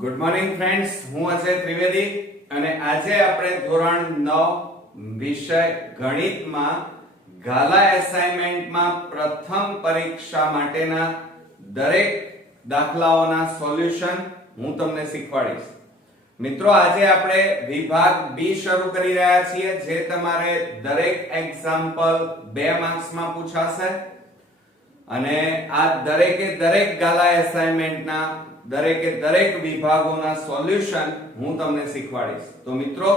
Good morning friends, હું અજય ત્રિવેદી અને આજે આપણે ધોરણ 9 વિષય ગણિતમાં ગાલા એસાઇનમેન્ટમાં પ્રથમ પરીક્ષા માટેના દરેક દાખલાઓના સોલ્યુશન હું તમને શીખવાડીશ. મિત્રો, આજે આપણે વિભાગ બી શરૂ કરી રહ્યા છીએ, જે તમારે દરેક એક્ઝામ્પલ 2 માર્ક્સમાં પૂછાશે અને આ દરેકે દરેક ગાલા એસાઇનમેન્ટના દરેકે દરેક વિભાગોના સોલ્યુશન હું તમને શીખવાડીશ. તો મિત્રો,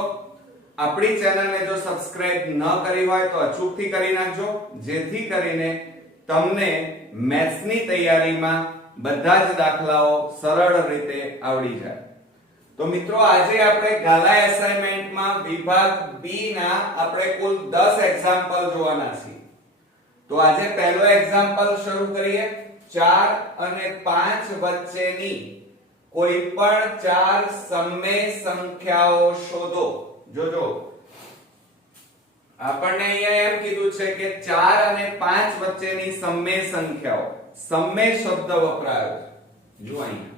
આપણી ચેનલને જો સબસ્ક્રાઇબ ન કરી હોય તો અચૂકથી કરી નાખજો, જેથી કરીને તમને મેથ્સની તૈયારીમાં બધા જ દાખલાઓ સરળ રીતે આવડી જાય. તો મિત્રો, આજે આપણે ગાલા એસાઇનમેન્ટમાં વિભાગ બી ના આપણે કુલ 10 એક્ઝામ્પલ જોવાના છીએ. તો આજે પહેલો એક્ઝામ્પલ શરૂ કરીએ. 4 અને 5 વચ્ચેની કોઈ પણ 4 સમમેય સંખ્યાઓ શોધો. જોજો, આપણને અહીંયા એમ કીધું છે કે 4 અને 5 વચ્ચેની સમમેય સંખ્યાઓ. સમમેય શબ્દ વપરાયો છે. જો અહીંયા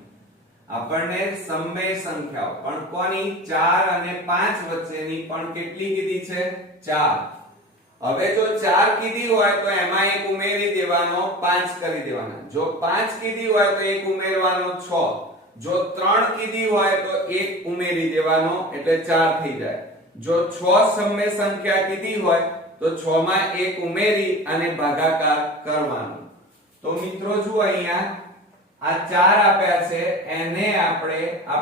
આપણને સમમેય સંખ્યાઓ પણ કોની? 4 અને 5 વચ્ચેની પણ કેટલી કીધી છે? 4. હવે જો 4 કીધી હોય તો એમાં એક ઉમેરી દેવાનો, 5 કરી દેવાના. જો 5 કીધી હોય તો એક ઉમેરવાનો, 6. જો 3 કીધી હોય તો એક ઉમેરી દેવાનો, એટલે 4 થઈ જાય. જો 6 સમમેય સંખ્યા કીધી હોય તો 6 માં એક ઉમેરી અને ભાગાકાર કરવાનો. તો મિત્રો જુઓ, અહીંયા આ 4 આપ્યા છે, એને આપણે આ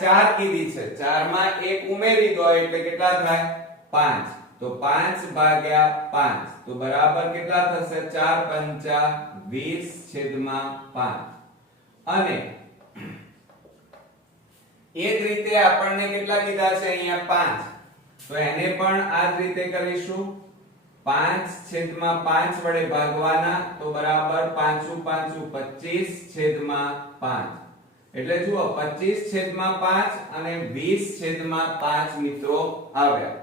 4 કીધી છે, 4 માં એક ઉમેરી દો એટલે કેટલા થાય? 5. તો 5 ભાગ્યા 5 તો બરાબર કેટલા થશે? 4 પંચા 20/5. અને એ જ રીતે આપણને કેટલા કીધા છે અહીંયા? 5. તો એને પણ આ જ રીતે કરીશું. 5/5 વડે ભાગવાના તો બરાબર 5 5 25/5. એટલે જુઓ, 25/5 અને 20/5 મિત્રો આવ્યા.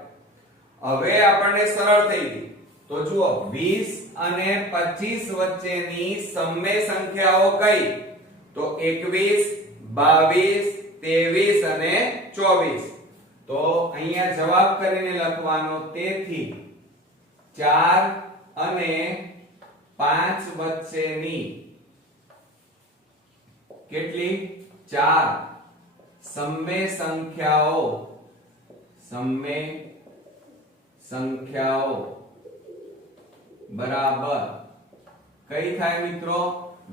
હવે આપણને સરળ થઈ ગઈ. તો જુઓ, 20 અને 25 વચ્ચેની સમમેય સંખ્યાઓ કઈ? તો 21, 22, 23 અને 24. તો અહીંયા જવાબ કરીને લખવાનો. તેથી 4 અને 5 વચ્ચેની કેટલી? 4 સમમેય સંખ્યાઓ બરાબર કઈ થાય મિત્રો?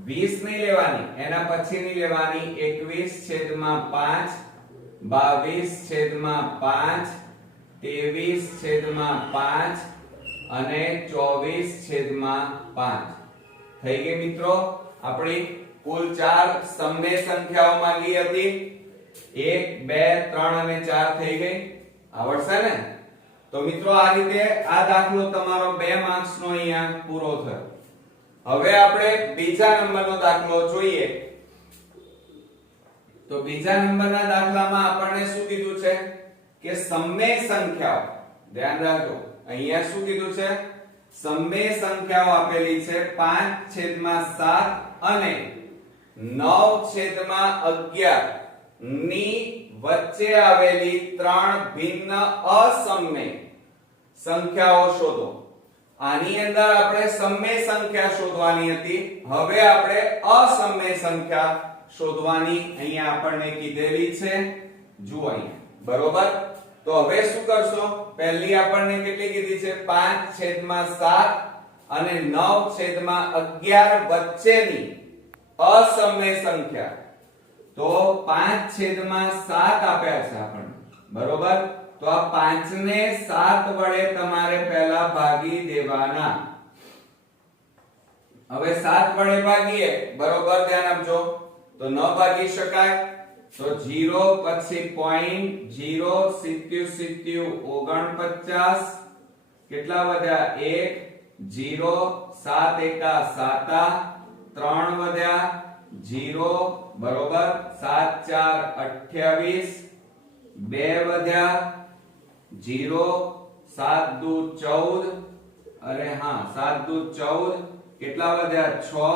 20 નહીં લેવાની, એના પછીની લેવાની. 21/5, 22/5, 23/5 અને 24/5 થઈ ગઈ મિત્રો. આપણી કુલ 4 સમમેય સંખ્યાઓ માંગી હતી. 1, 2, 3 અને 4 થઈ ગઈ. આવડશે ને? તો મિત્રો, આ રીતે આ દાખલો તમારો 2 માર્ક્સ નો અહીંયા પૂરો થયો. હવે આપણે બીજા નંબરનો દાખલો જોઈએ. તો બીજા નંબરના દાખલામાં આપણને શું કીધું છે કે સમમેય સંખ્યાઓ. ધ્યાન રાખજો, અહીંયા શું કીધું છે? સમમેય સંખ્યાઓ આપેલી છે 5/7 અને 9/11 ની વચ્ચે આવેલી 3 ભિન્ન અસમમેય સંખ્યાઓ શોધો. આની અંદર આપણે સમમેય સંખ્યા શોધવાની હતી, હવે આપણે અસમમેય સંખ્યા શોધવાની અહીંયા આપણને કીધેલી છે. જુઓ અહીંયા, બરોબર. તો હવે શું કરશો? પહેલી આપણને કેટલી કીધી છે? 5/7 અને 9/11 વચ્ચેની અસમમેય સંખ્યા. તો 5/7 આપ્યા છે આપણને, બરોબર. તો આ 5 ને 7 વડે તમારે પહેલા ભાગી દેવાના. હવે 7 વડે ભાગીએ, બરોબર, ધ્યાન આપજો. તો ન ભાગી શકાય. તો 0 પછી પોઈન્ટ 0 77 49 કેટલા વધ્યા? 1 0 7 એકા 7 3 વધ્યા 0 બરોબર 7 4 28 2 વધ્યા 0 7 દુ 14 અરે હા 7 દુ 14 કેટલા વધ્યા 6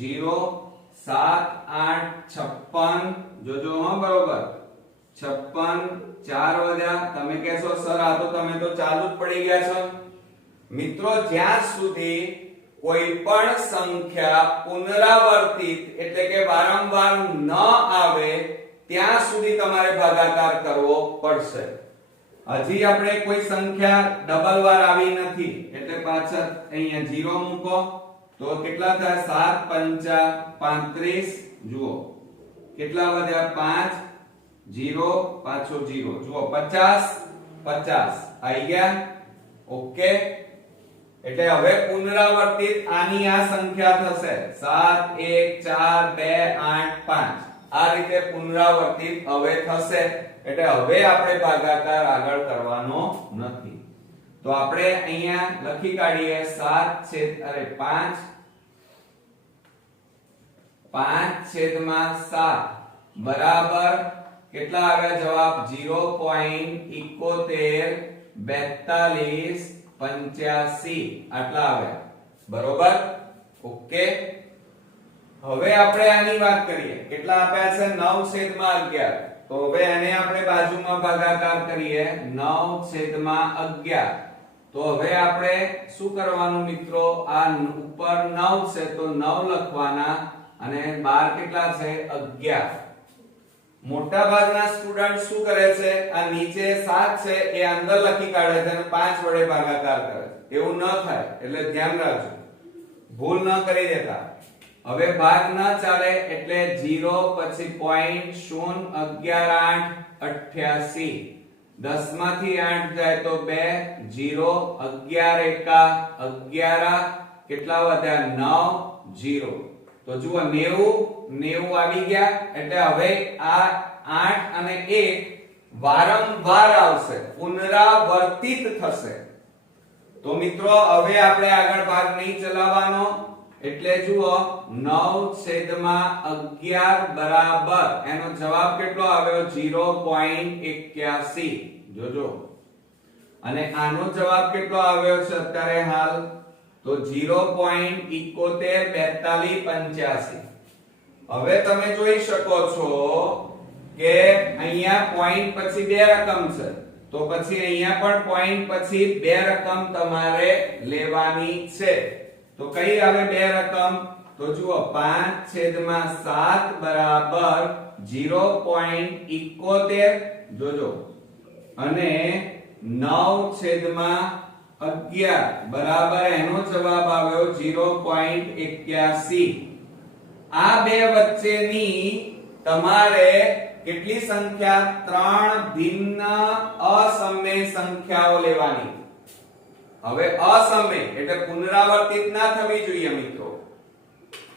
0 7 8 56 જોજો હો બરોબર 56 4 વધ્યા તમે કહેશો સર આ તો તમે તો ચાલુ જ પડી ગયા છો મિત્રો જ્યાં સુધી કોઈ પણ સંખ્યા પુનરાવર્તિત એટલે કે વારંવાર ન આવે ત્યાં સુધી તમારે ભાગાકાર કરવો પડશે હજી આપણે કોઈ સંખ્યા ડબલ વાર આવી નથી એટલે પાછળ અહીંયા 0 મૂકો તો કેટલા થાય 7 5 35 જુઓ કેટલા વધ્યા 5 0 પાછો 0 જુઓ 50 આવી ગયા ઓકે એટલે હવે પુનરાવર્તિત આની આ સંખ્યા થશે 7 1 4 2 8 5 આ રીતે પુનરાવર્તિત હવે થશે એટલે હવે આપણે ભાગાકાર આગળ કરવાનો નથી તો આપણે અહીંયા લખી કાઢીએ 5/7 બરાબર કેટલા આવ્યા જવાબ 0.714285 આટલા આવ્યા બરોબર ઓકે હવે આપણે આની વાત કરીએ કેટલા આપ્યા છે 9/11 તો હવે આને આપણે બાજુમાં ભાગાકાર કરીએ 9/11 તો હવે આપણે શું કરવાનું મિત્રો આ ઉપર 9 છે તો 9 લખવાના અને 12 કેટલા છે 11 મોટા ભાગના સ્ટુડન્ટ શું કરે છે આ નીચે 7 છે એ અંદર લખી કાઢે છે અને 5 વડે ભાગાકાર કરે છે એવું ન થાય એટલે ધ્યાન રાખજો ભૂલ ન કરી દેતા હવે ભાગ ન ચાલે એટલે 0 પછી પોઈન્ટ 0.1188 10 માંથી 8 જાય તો 2 0 11 એકા 11 કેટલા વધ્યા 9 0 તો જુઓ 90 આવી ગયા એટલે હવે આ 8 અને 1 વારંવાર આવશે પુનરાવર્તિત થશે તો મિત્રો હવે આપણે આગળ ભાગ નહીં ચલાવવાનો એટલે જુઓ 9/11 બરાબર એનો જવાબ કેટલો આવ્યો 0.81 જોજો અને આનો જવાબ કેટલો આવ્યો છે અત્યારે હાલ તો 0.714285 હવે તમે જોઈ શકો છો કે અહીંયા પોઈન્ટ પછી બે રકમ છે તો પછી અહીંયા પણ પોઈન્ટ પછી બે રકમ તમારે લેવાની છે તો કઈ આવે બે રકમ તો જુઓ 5/7 બરાબર 0.71 જોજો અને 9/11 બરાબર એનો જવાબ આવ્યો 0.81 આ બે વચ્ચેની તમારે કેટલી સંખ્યા ત્રણ ભિન્ન અસમય સંખ્યાઓ લેવાની હવે અસમય એટલે પુનરાવર્તિત ના થવી જોઈએ મિત્રો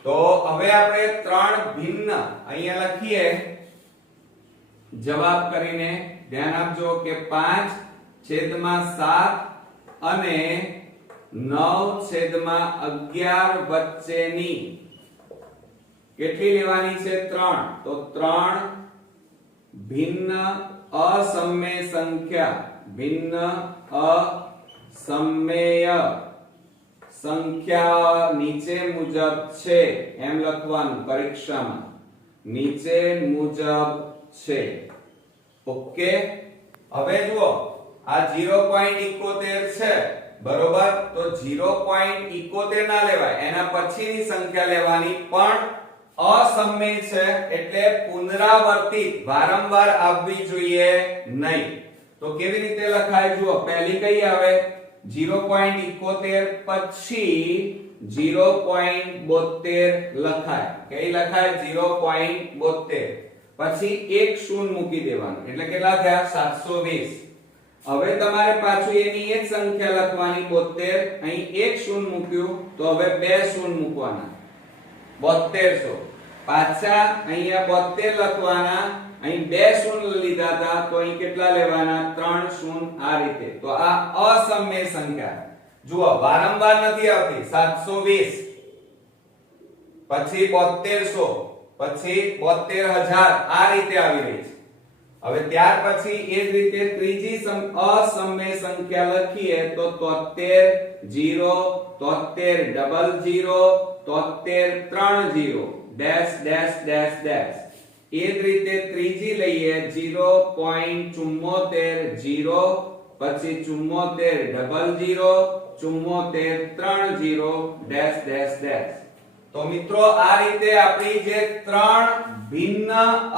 તો હવે આપણે ત્રણ ભિન્ન અહીંયા લખીએ જવાબ કરીને ધ્યાન આપજો કે 5/7 અને 9/11 વચ્ચેની કેટલી લેવાની છે 3 તો 3 ભિન્ન અસમય સંખ્યા ભિન્ન અસમય સંખ્યા નીચે મુજબ છે એમ લખવાનું પરીક્ષામાં નીચે મુજબ છે ઓકે હવે જુઓ આ 0.71 છે બરોબર તો 0.71 ના લેવાય એના પછીની સંખ્યા લેવાની પણ અસમય છે એટલે પુનરાવર્તિત વારંવાર આવવી જોઈએ નહીં તો કેવી રીતે લખાય જુઓ પહેલી કઈ આવે 0.71 પછી 0.72 લખાય કઈ લખાય 0.72 પછી એક શૂન્ય મૂકી દેવાનું એટલે કેટલા થયા 720 હવે તમારે પાછું એની એક સંખ્યા લખવાની 72 અહીં એક શૂન્ય મૂક્યું તો હવે બે શૂન્ય મૂકવાના 7200 પાછા અહીંયા 72 લખવાના અહીં બે શૂન્ય લીધા હતા તો અહીં કેટલા લેવાના 3 શૂન્ય આ રીતે તો આ અસમય સંખ્યા જુઓ વારંવાર નથી આવતી 720 પછી 7200 પછી 72000 આ રીતે આવી રહી છે હવે ત્યાર પછી એ જ રીતે ત્રીજી અસમય સંખ્યા લખીએ તો 73 0 73 00 73 30 ડેશ ડેશ ડેશ ડેશ. એ જ રીતે ત્રીજી લઈએ 0.74 0 પછી 74 00 74 30 ડેશ ડેશ ડેશ. તો મિત્રો આ રીતે આપણી જે ત્રણ ભિન્ન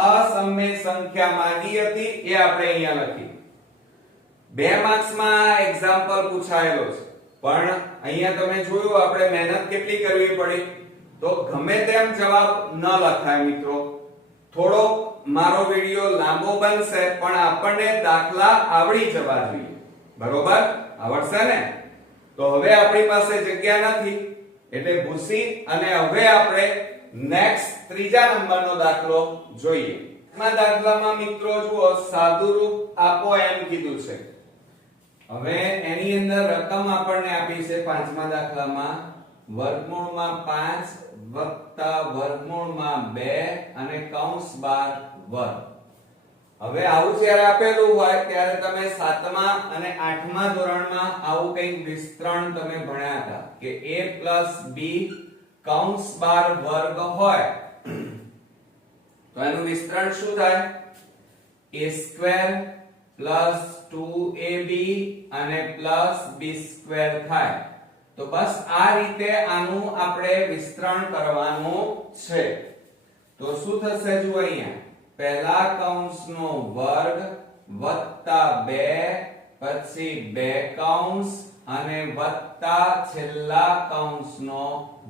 અસમય સંખ્યા માંગી હતી એ આપણે અહીંયા લખી. 2 માર્ક્સમાં એક્ઝામ્પલ પૂછાયેલો છે પણ અહીંયા તમે જોયું આપણે મહેનત કેટલી કરવી પડી. તો ગમે તેમ જવાબ ન લખાય મિત્રો. થોડો મારો વિડિયો લાંબો બનશે પણ આપણને દાખલા આવડી જવા જોઈએ. બરોબર? આવડશે ને? તો હવે આપણી પાસે જગ્યા નથી એટલે ભૂસી અને હવે આપણે નેક્સ્ટ ત્રીજા નંબરનો દાખલો જોઈએ. આ દાખલામાં મિત્રો જુઓ સાદુરૂપ આપો એમ કીધું છે. હવે એની અંદર રકમ આપણને આપી છે પાંચમા દાખલામાં વર્ગમૂળમાં 5 વત્તા વર્ગમૂળમાં 2 અને કૌંસ બાર વર્ગ. હવે આવું જ્યારે આપેલું હોય ત્યારે તમે 7મા અને 8મા ધોરણમાં આવું કંઈક વિસ્તરણ તમે ભણ્યા હતા કે a + b કૌંસ બાર વર્ગ હોય તો એનું વિસ્તરણ શું થાય? a² + 2ab અને +b² થાય. તો બસ આ રીતે આનું આપણે વિસ્તરણ કરવાનું છે. તો શું થશે જુઓ અહીંયા પહેલા કૌંસનો વર્ગ વત્તા 2 પછી 2 કૌંસ અને વત્તા છેલ્લા કૌંસનો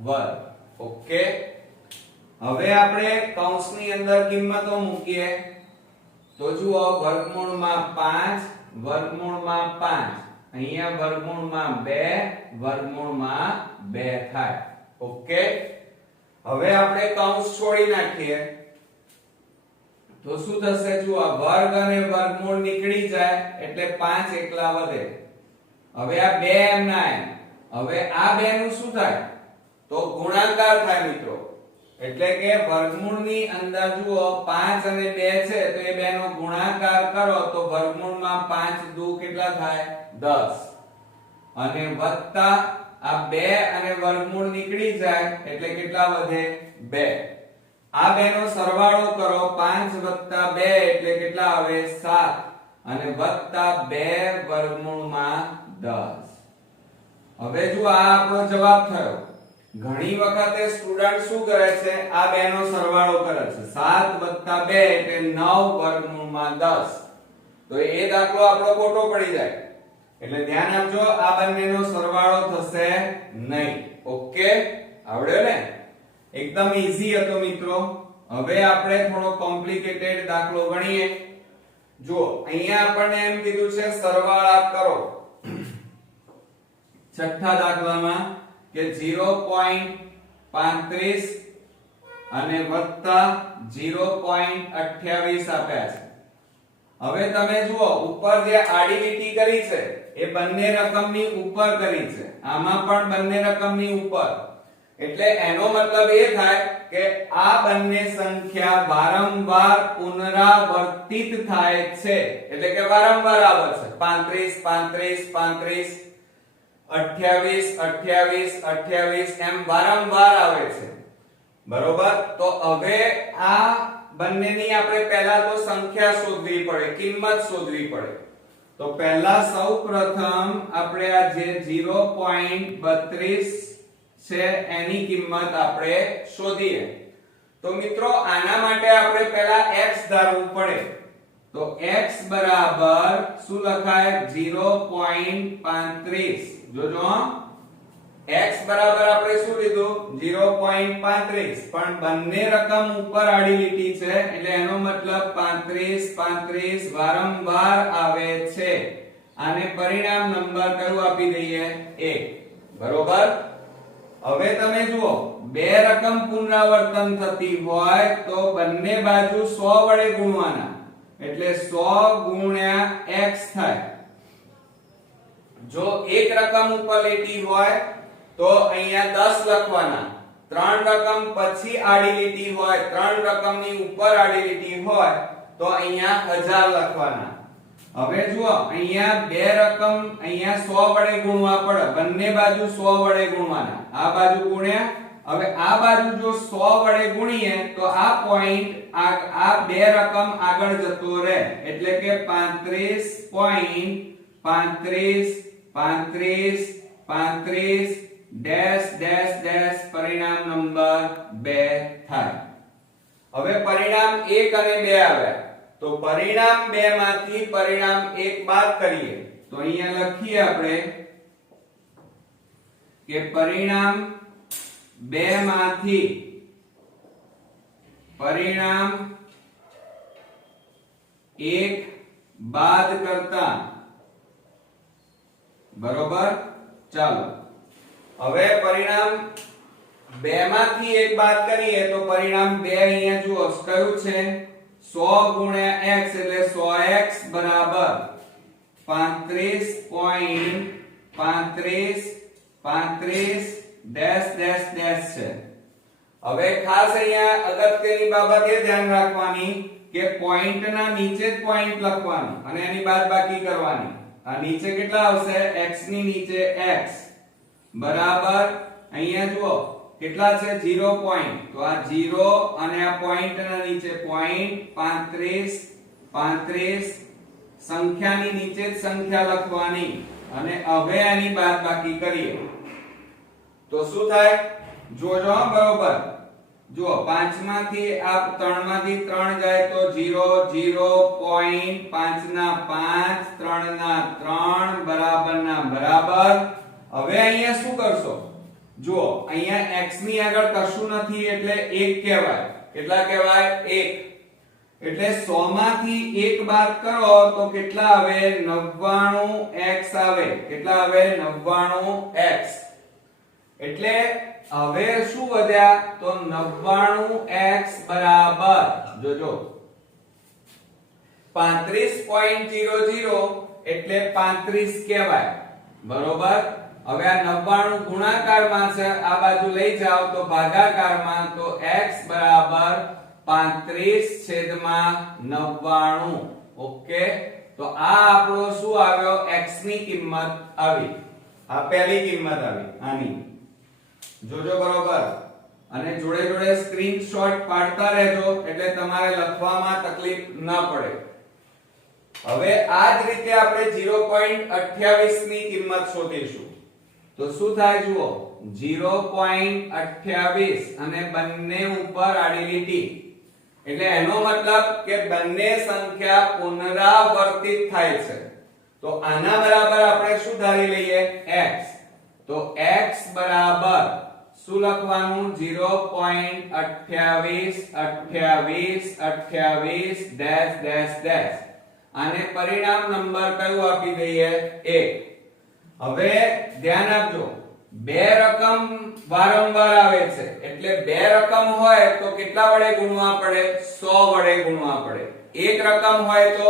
વર્ગ. ઓકે. હવે આપણે કૌંસની અંદર કિંમતો મૂકીએ તો જુઓ વર્ગમૂળમાં 5 વર્ગમૂળમાં 5 અહીંયા વર્ગમૂળમાં 2 વર્ગમૂળમાં 2 થાય. ઓકે. હવે આપણે કૌંસ છોડી નાખીએ તો શું થશે જુઓ વર્ગ અને વર્ગમૂળ નીકળી જાય એટલે 5 એકલા વધે. હવે આ 2 એમ ના એમ. હવે આ 2 નું શું થાય? તો ગુણાકાર થાય મિત્રો. એટલે કે વર્ગમૂળની અંદર જુઓ 5 અને 2 છે તો એ બે નો ગુણાકાર કરો તો વર્ગમૂળમાં 5 દુ કેટલા થાય? 10 અને વત્તા આ 2 અને વર્ગમૂળ નીકળી જાય એટલે કેટલા વધે? 2. આ બે નો સરવાળો કરો 5 વત્તા 2 એટલે કેટલા આવે? 7 અને વત્તા 2 વર્ગમૂળમાં 10. હવે જો આ આપણો જવાબ થયો. ઘણી વખતે સ્ટુડન્ટ શું કરે છે? આ બે નો સરવાળો કરે છે 7 વત્તા 2 એટલે 9 વર્ગમૂળમાં 10. તો એ દાખલો આપણો ખોટો પડી જાય. એટલે ધ્યાન આપજો આ બંનેનો સરવાળો થશે નહીં. ઓકે. આવડ્યો ને? એકદમ ઈઝી હતો મિત્રો. હવે આપણે થોડો કોમ્પ્લિકેટેડ દાખલો ગણીએ. જો અહીંયા આપણને એમ કીધું છે સરવાળા કરો. છઠ્ઠા દાખલામાં કે 0.35 અને વત્તા 0.28 આપ્યા છે. હવે તમે જુઓ ઉપર જે આડી લીટી કરી છે એ બંને રકમની ઉપર કરી છે. આમાં પણ બંને રકમની ઉપર. એટલે એનો મતલબ એ થાય કે આ બંને સંખ્યા વારંવાર પુનરાવર્તિત થાય છે. એટલે કે વારંવાર આવે છે 35 35 35 28 28 28 એમ વારંવાર આવે છે. બરોબર? તો હવે આ બંનેની આપણે પહેલા તો સંખ્યા શોધવી પડે, કિંમત શોધવી પડે. તો પહેલા સૌપ્રથમ આપણે આ જે 0.32 છે એની કિંમત આપણે શોધીએ. તો મિત્રો આના માટે આપણે પહેલા x ધારવું પડે. તો x બરાબર શું લખાય? 0.35. જોજો x બરાબર આપણે શું લીધું? 0.35. પણ બંને રકમ ઉપર આડી લીટી છે એટલે એનો મતલબ 35 35 વારંવાર આવે છે. આને પરિણામ નંબર કયું આપી દઈએ? 1. બરોબર? હવે તમે જુઓ બે રકમ પુનરાવર્તન થતી હોય તો બંને બાજુ 100 વડે ગુણવાના. એટલે 100 ગુણ્યા x થાય. જો એક રકમ ઉપર લીટી હોય તો અહીંયા 10 લખવાના. ત્રણ રકમ પછી આડી લીટી હોય, ત્રણ રકમની ઉપર આડી લીટી હોય તો અહીંયા 1000 લખવાના. હવે જુઓ અહીંયા બે રકમ અહીંયા 100 વડે ગુણવા પડે. બંને બાજુ 100 વડે ગુણવાના. આ બાજુ ગુણ્યા હવે આ બાજુ જો 100 વડે ગુણીએ તો આ પોઈન્ટ આ બે રકમ આગળ જતો રહે એટલે કે 35.35 ડેશ ડેશ ડેશ પરિણામ નંબર 2 થાય. હવે પરિણામ 1 અને 2 આવ્યા તો પરિણામ 2 માંથી પરિણામ 1 બાદ કરીએ તો અહીંયા લખીએ આપણે કે પરિણામ 2 માંથી પરિણામ 1 બાદ કરતા બરોબર. ચાલો હવે પરિણામ 2 માંથી 1 બાદ કરીએ તો પરિણામ 2 અહીંયા જુઓ કયું છે 100 ગુણ્યા x એટલે 100x બરાબર 35.35 ડેશ ડેશ ડેશ છે. હવે ખાસ અહીંયા અગત્યની બાબત એ ધ્યાન રાખવાની કે પોઈન્ટ ના નીચે જ પોઈન્ટ લખવાનું અને એની બાદબાકી કરવાની. આ નીચે કેટલા આવશે x ની નીચે x બરાબર અહીંયા જુઓ કેટલા છે 0 પોઈન્ટ તો આ 0 અને આ પોઈન્ટ ના નીચે પોઈન્ટ 35 સંખ્યાની નીચે જ સંખ્યા લખવાની અને હવે આની બાદબાકી કરીએ તો શું થાય જોજો બરોબર. જુઓ 5 માંથી આ 3 માંથી 3 જાય તો 0 0 પોઈન્ટ 5 ના 5 3 ના 3 બરાબર ના બરાબર. હવે અહીંયા શું કરશો જુઓ અહીંયા x ની આગળ કશું નથી એટલે 1 કહેવાય. કેટલા કહેવાય 1 એટલે 100 માંથી 1 બાદ કરો તો કેટલા આવે 99x આવે. કેટલા આવે 99x. એટલે હવે શું વધ્યા તો 99x બરાબર જોજો 35.00 એટલે 35 કહેવાય બરોબર. હવે આ 99 ગુણાકારમાં છે આ બાજુ લઈ જાઓ તો ભાગાકારમાં તો x બરાબર 35/99. ઓકે તો આ આપણો શું આવ્યો x ની કિંમત આવી. આ પહેલી કિંમત આવી આની જોજો બરોબર. અને જોડે જોડે સ્ક્રીનશોટ પાડતા રહેજો એટલે તમારે લખવામાં તકલીફ ન પડે. હવે આ જ રીતે આપણે 0.28 ની કિંમત શોધીશું તો શું થાય જુઓ 0.28 અને બંને ઉપર આડી લીટી એટલે એનો મતલબ કે બંને સંખ્યા પુનરાવર્તિત થાય છે. તો આના બરાબર આપણે શું ધારી લઈએ x. તો x બરાબર શું લખવાનું 0.28 ડેશ ડેશ ડેશ આને પરિણામ નંબર કયું આપી દઈએ 1. હવે ધ્યાન આપજો બે રકમ વારંવાર આવે છે એટલે બે રકમ હોય તો કેટલા વડે ગુણવા પડે 100 વડે ગુણવા પડે. એક રકમ હોય તો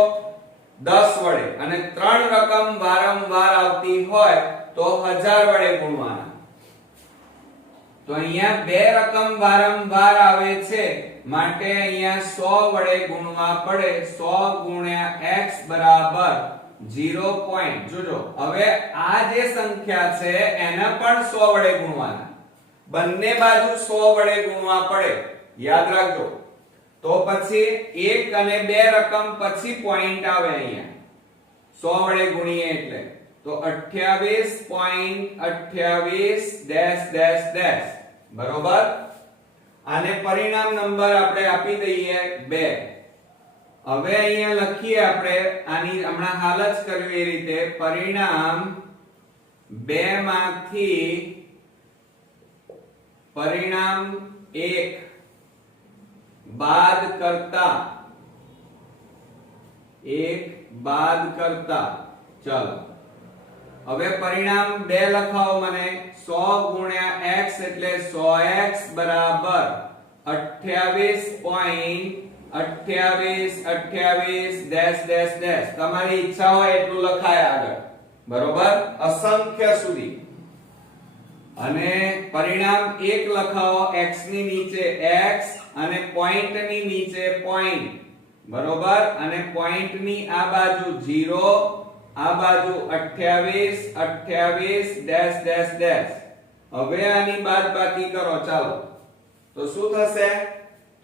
10 વડે અને ત્રણ રકમ વારંવાર આવતી હોય તો 1000 વડે ગુણવાના. તો અહીંયા બે રકમ વારંવાર આવે છે માટે અહીંયા 100 વડે ગુણવા પડે. 100 ગુણ્યા x બરાબર 0 પોઈન્ટ. જોજો હવે આ જે સંખ્યા છે એને પણ 100 વડે ગુણવાના. બંને બાજુ 100 વડે ગુણવા પડે યાદ રાખજો. તો પછી એક અને બે રકમ પછી પોઈન્ટ આવે અહીંયા 100 વડે ગુણીએ એટલે તો 28.28 ડેશ ડેશ ડેશ બરોબર. આને પરિણામ નંબર આપણે આપી દઈએ 2. હવે અહીંયા લખીએ આપણે આની હમણાં હાલ જ કર્યું એ રીતે પરિણામ 2 માંથી પરિણામ 1 બાદ કરતા ચાલો હવે પરિણામ 2 લખાવો મને 100 ગુણ્યા x એટલે 100x બરાબર 28.28 ડેશ ડેશ ડેશ. તમારી ઈચ્છા હોય એટલું લખાય આગળ બરોબર અસંખ્ય સુધી. અને પરિણામ 1 લખાવો x ની નીચે x અને પોઈન્ટ ની નીચે પોઈન્ટ બરોબર. અને પોઈન્ટ ની આ બાજુ 0 આ બાજુ 28 ડેશ ડેશ ડેશ હવે આની બાદબાકી કરો ચાલો તો શું થશે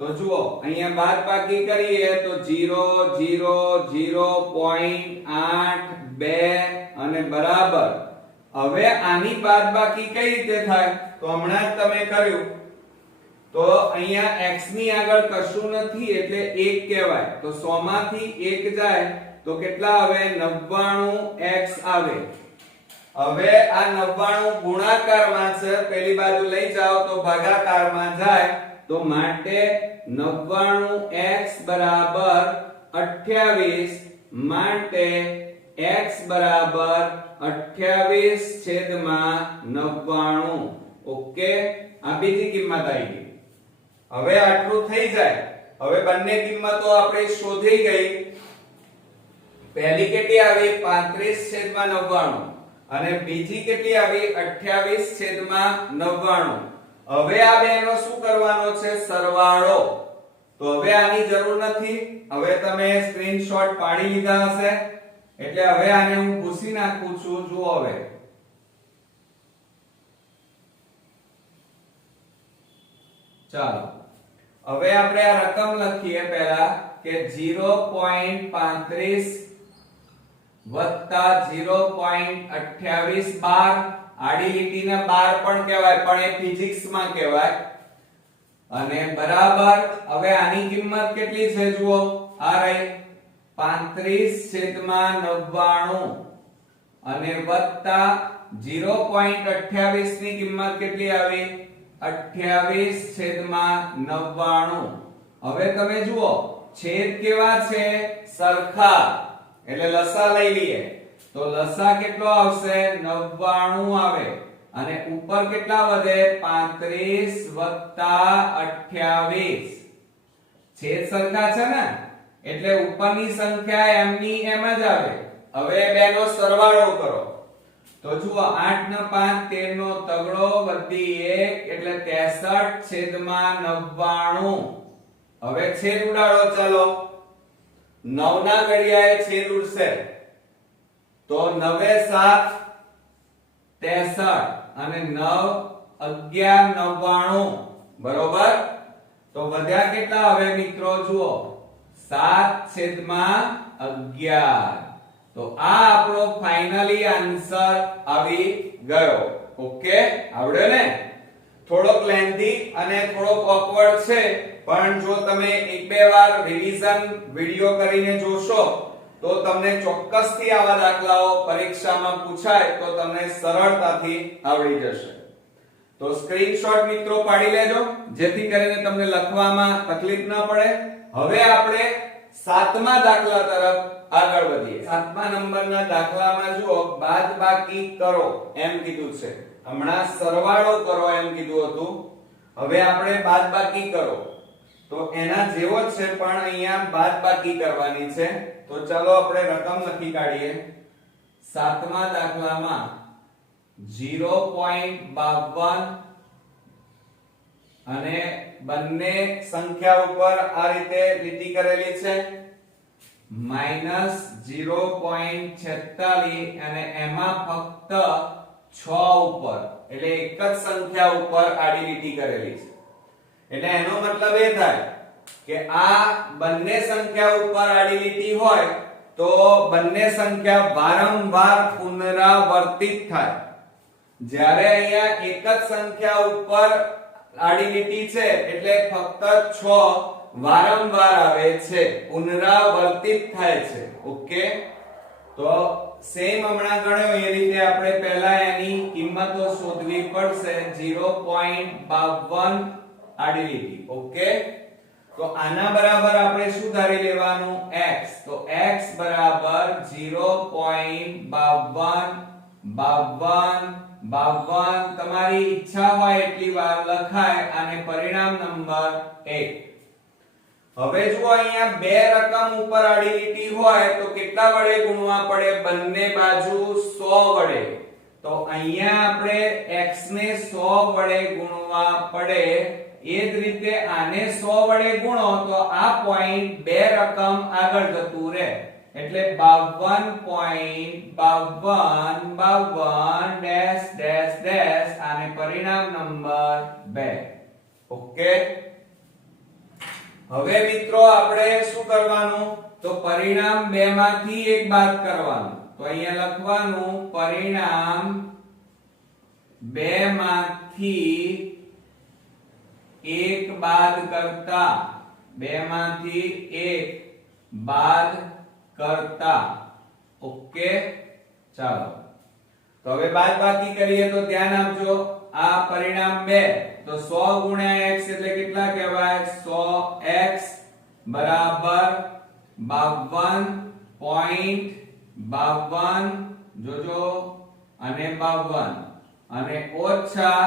તો જુઓ અહીંયા બાદબાકી કરીએ તો 0 0 0.82 અને બરાબર હવે આની બાદબાકી કઈ રીતે થાય તો હમણાં જ તમે કર્યું તો અહીંયા x ની આગળ કશું નથી એટલે 1 કહેવાય તો 100 માંથી 1 જાય તો કેટલા આવે 99x આવે હવે આ 99 ગુણાકારમાં છે પેલી બાજુ લઈ જાઓ તો ભાગાકારમાં જાય તો માટે 99x બરાબર 28 માટે x બરાબર 28/99 ઓકે આ બીજી કિંમત આવી ગઈ હવે આટલું થઈ જાય હવે બંને કિંમતો આપણે શોધી ગઈ પહેલી કેટલી આવી 35/99 અને બીજી કેટલી આવી 28/99 હવે આ બેનો શું કરવાનો છે સરવાળો તો હવે આની જરૂર નથી હવે તમે સ્ક્રીનશોટ પાડી લીધા હશે એટલે હવે આને હું ભૂસી નાખું છું જુઓ હવે ચાલો હવે આપણે આ રકમ લખીએ પહેલા કે 0.35 વત્તા 0.28 બાર આડી લીટીને બાર પણ કહેવાય પણ એ ફિઝિક્સ માં કહેવાય અને બરાબર હવે આની કિંમત કેટલી છે જુઓ આ રહી 35/99 અને વત્તા 0.28 ની કિંમત કેટલી આવી 28/99 હવે તમે જુઓ છેદ કેવા છે સરખા એટલે લસા લઈ લઈએ તો લસા કેટલો આવશે 99 આવે અને ઉપર કેટલા વધે 35 વત્તા 28 છેદ સરખા છે ને એટલે ઉપરની સંખ્યા એમની એમ જ આવે હવે બેનો સરવાળો કરો તો જુઓ 8 ને 5 13 નો તગડો વધી 1 એટલે 63/99 હવે છેદ ઉડાડો ચાલો 9 ના ઘડિયાએ છેદ ઉડશે તો 9 7 63 અને 9 11 99 બરોબર તો વધ્યા કેટલા હવે મિત્રો જુઓ 7/11 તો આ આપણો ફાઇનલી આન્સર આવી ગયો ઓકે આવડ્યો ને થોડોક લેન્ધી અને થોડોક ઓકવર્ડ છે પણ જો તમે એક બે વાર રિવિઝન વિડિયો કરીને જોશો તો તમને ચોક્કસથી આવા દાખલાઓ પરીક્ષામાં પૂછાય તો તમને સરળતાથી આવડી જશે તો સ્ક્રીનશોટ મિત્રો પાડી લેજો જેથી કરીને તમને લખવામાં તકલીફ ન પડે હવે આપણે સાતમા દાખલા તરફ આગળ વધીએ સાતમા નંબરના દાખલામાં જુઓ બાદબાકી કરો એમ કીધું છે હમણાં સરવાળો કરો એમ કીધું હતું હવે આપણે બાદબાકી કરો તો એના જેવો જ છે પણ અહીંયા બાદબાકી કરવાની છે તો ચાલો આપણે રકમ લખી કાઢીએ સાતમા દાખલામાં 0.52 અને બંને સંખ્યા ઉપર આ રીતે લીટી કરેલી છે -0.46 અને એમાં ફક્ત 6 ઉપર એટલે એક જ સંખ્યા ઉપર આડી લીટી કરેલી છે એટલે એનો મતલબ એ થાય કે આ બંને સંખ્યા ઉપર આડી લીટી હોય તો બંને સંખ્યા વારંવાર પુનરાવર્તિત થાય જ્યારે અહીંયા એક જ સંખ્યા ઉપર આડી લીટી છે એટલે ફક્ત 6 વારંવાર આવે છે પુનરાવર્તિત થાય છે ઓકે તો સેમ હમણાં ગણ્યો એ રીતે આપણે પહેલા એની કિંમતો શોધવી પડશે 0.52 આડી લીટી ઓકે તો આના બરાબર આપણે શું ધારી લેવાનું x તો x બરાબર 0.52 તમારી ઈચ્છા હોય એટલી વાર લખાય અને પરિણામ નંબર 1 હવે જો અહીંયા બે રકમ ઉપર આડી લીટી હોય તો કેટલા વડે ગુણવા પડે બંને બાજુ 100 વડે તો અહીંયા આપણે x ને 100 વડે ગુણવા પડે એ જ રીતે આને 100 વડે ગુણો તો આ પોઈન્ટ બે રકમ આગળ જતું રહે એટલે 52.52 ડેશ ડેશ ડેશ અને પરિણામ નંબર 2. ઓકે, હવે મિત્રો આપણે શું કરવાનું, તો પરિણામ 2 માંથી 1 બાદ કરવાનું. તો અહીંયા લખવાનું પરિણામ 2 માંથી 1 બાદ કરતા, 2 માંથી 1 બાદ કરતા. ઓકે, ચાલો તો હવે બાદ બાકી કરીએ તો ધ્યાન આપજો. આ પરિણામ 2 તો 100 ગુણ્યા x એટલે કેટલા કહેવાય, 100x બરાબર 52.52 જોજો અને 52 અને ઓછા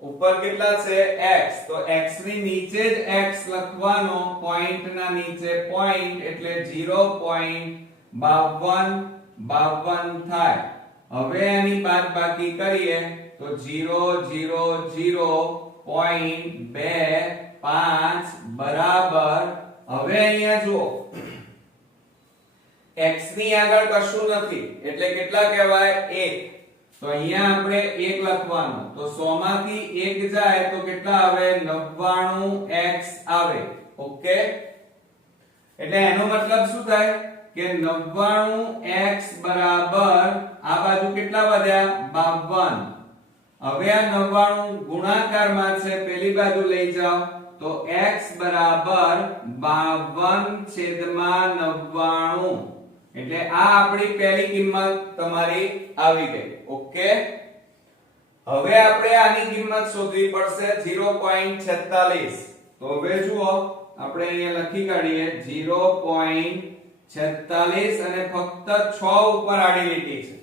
ઉપર કેટલા છે x, તો x ની નીચે જ x લખવાનો, પોઈન્ટ ના નીચે પોઈન્ટ એટલે 0.52 થાય. હવે આની બાદબાકી કરીએ તો 0.25 બરાબર. હવે અહીંયા જુઓ x ની આગળ કશું નથી એટલે કેટલા કહેવાય 1. તો અહીંયા આપણે 1 લખવાનું, તો 100 માંથી 1 જાય તો કેટલા આવે 99x આવે. ઓકે, એટલે એનો મતલબ શું થાય કે 99x બરાબર આ બાજુ કેટલા વધ્યા 52. હવે આ 99 ગુણાકારમાં છે, પેલી બાજુ લઈ જાઓ તો x બરાબર 52/99 એટલે આ આપણી પહેલી કિંમત તમારી આવી ગઈ. ઓકે, હવે આપણે આની કિંમત શોધવી પડશે 0.46. તો હવે જુઓ આપણે અહીંયા લખી કાઢીએ 0.46 અને ફક્ત 6 ઉપર આડી લીટી છે.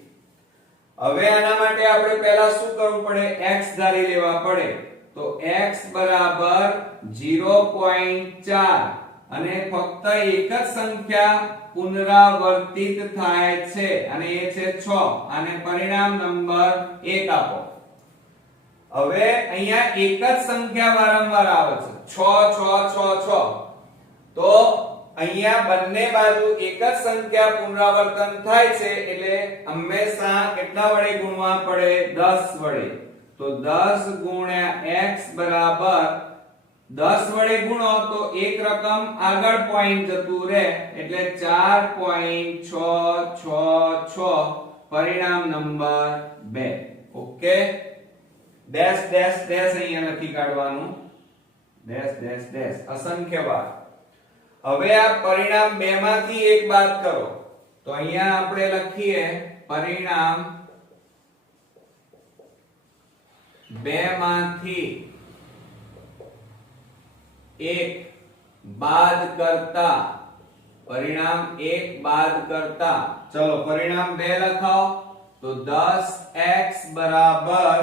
હવે આના માટે આપણે પહેલા શું કરવું પડે, x ધારી લેવા પડે. તો x બરાબર 0.4 અને ફક્ત એક જ સંખ્યા પુનરાવર્તિત થાય છે અને એ છે 6 અને પરિણામ નંબર 1 આપો. હવે અહીંયા એક જ સંખ્યા વારંવાર આવે છે 6 6 6 6. તો અહીંયા બંને બાજુ એક જ સંખ્યા પુનરાવર્તન થાય છે એટલે હંમેશા કેટલા વડે ગુણવા પડે, 10 વડે. તો 10 ગુણ્યા x બરાબર 10 વડે ગુણો તો એક રકમ આગળ પોઈન્ટ જતું રહે એટલે 4.666 પરિણામ number 2. Okay, dash dash dash અહીંયા લખી કાઢવાનું, ડેશ ડેશ ડેશ અસંખ્ય વાર. હવે આ પરિણામ 2 માંથી 1 બાદ કરો તો અહીંયા આપણે લખીએ પરિણામ 2 માંથી 1 બાદ કરતા, પરિણામ 1 બાદ કરતા. ચલો પરિણામ 2 લખાઓ તો 10x બરાબર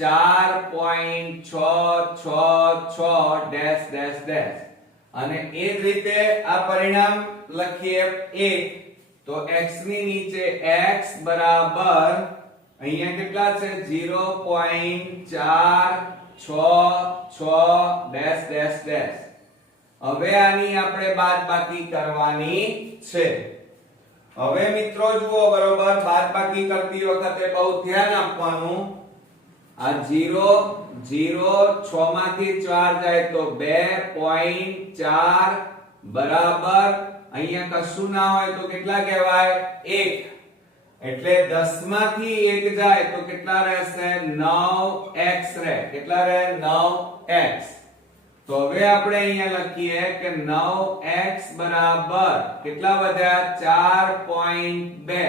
4.666 ડેશ ડેશ ડેશ અને એ જ રીતે આ પરિણામ લખીએ 1 તો x ની નીચે x બરાબર અહીંયા કેટલા છે 0.466 ડેશ ડેશ ડેશ. હવે આની આપણે બાદબાકી કરવાની છે. હવે મિત્રો જુઓ બરોબર, બાદબાકી કરતી વખતે બહુ ધ્યાન આપવાનું. આ 0 0 6 માંથી 4 જાય તો 2.4 બરાબર અહીંયા કશું ના હોય તો કેટલા કહેવાય 1. એટલે 10 માંથી 1 જાય તો કેટલા રહેશે 9x રહે. કેટલા રહે 9x. તો હવે આપણે અહીંયા લખીએ કે 9x બરાબર કેટલા વધ્યા 4.2.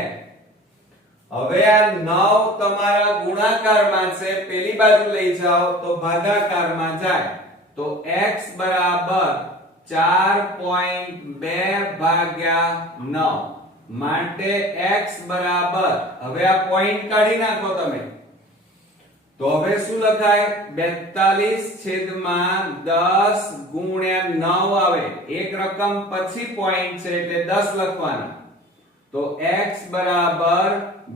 હવે આ 9 તમારા ગુણાકારમાં છે, પેલી બાજુ લઈ જાઓ તો ભાગાકારમાં જાય તો x બરાબર 4.2 ભાગ્યા 9 માટે x બરાબર, હવે આ પોઈન્ટ કાઢી નાખો તમે તો હવે શું લખાય 42/10 ગુણ્યા 9 આવે. એક રકમ પછી પોઈન્ટ છે એટલે 10 લખવાના. તો x બરાબર